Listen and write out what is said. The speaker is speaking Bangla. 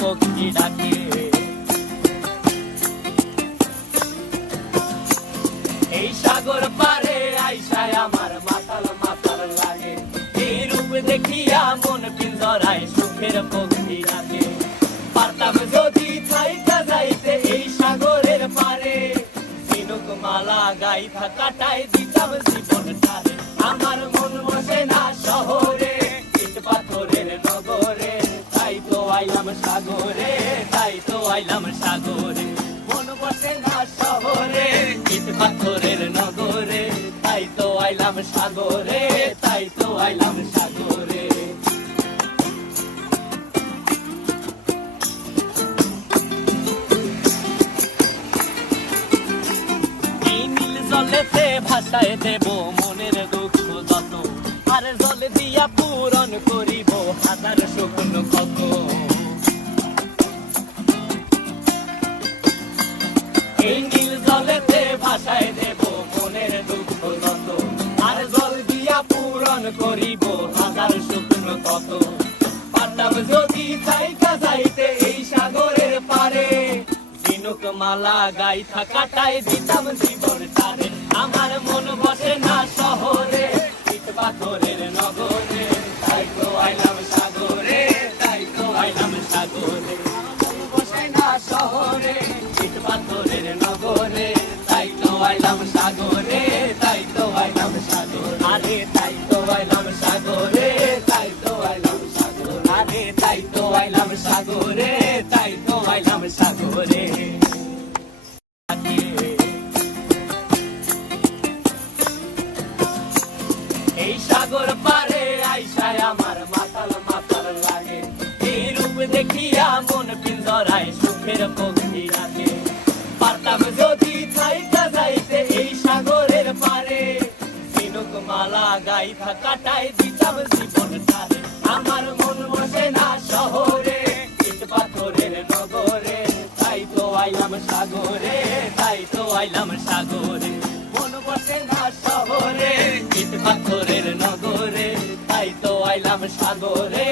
পক্ষী ডাকে। এই সাগর পারে আইসায় আমার মাতাল মাতাল লাগে, এই রূপ দেখিয়া মন পিঞ্জরায় সুখের পক্ষী ডাকে। পারতাম যদি থাইকা যাইতে এই সাগরের পারে, ঝিনুক মালা গাইথা কাটাই দিতাম জীবনটারে। আমার মন বসে না শহরে, ইট পাথরের নগরে, তাই তো আইলাম সাগরে, তাই তো আইলাম সাগরে। মন বসে না শহরে, ইট পাথরের নগরে, তাই তো আইলাম সাগরে, তাই তো আইলাম সাগরে। জলেতে ভাসায় দেব মনের দুঃখ যত, আর জল দিয়া পূরণ করিব হাজার শুকনো ক্ষত। এই নীল জলেতে ভাসায় দেব মনের দুঃখ যত, আর জল দিয়া পূরণ করিব হাজার শুকনো ক্ষত। পারতাম যদি থাইকা যাইতে এই সাগরের পারে, ঝিনুক মালা গাইথা কাটাই দিতাম জীবনটারে। আমার মন বসে না শহরে, ইট পাথরের নগরে, তাই তো আইলাম সাগরে, তাই তো আইলাম সাগরে। মন বসে না শহরে, ইট পাথরের নগরে, তাই তো আইলাম সাগরে, তাই তো আইলাম সাগরে। আরে তাই তো আইলাম সাগরে, তাই তো আইলাম সাগরে। আরে তাই তো আইলাম সাগরে, তাই তো আইলাম সাগরে। এই সাগর পারে আইসায় আমার মাতাল মাতাল লাগে, এই রূপ দেখিয়া মন পিঞ্জরায় সুখের পক্ষী ডাকে। পারতাম যদি থাইকা যাইতে এই সাগরের পারে, ঝিনুক মালা গাইথা কাটাই দিতাম জীবনটারে। আমার মন বসে না শহরে, ইট পাথরের নগরে, তাই তো আইলাম সাগরে, তাই তো আইলাম সাগরে। মন বসে না শহরে, ইট পাথরের নগরে, তাই তো আইলাম সাগরে,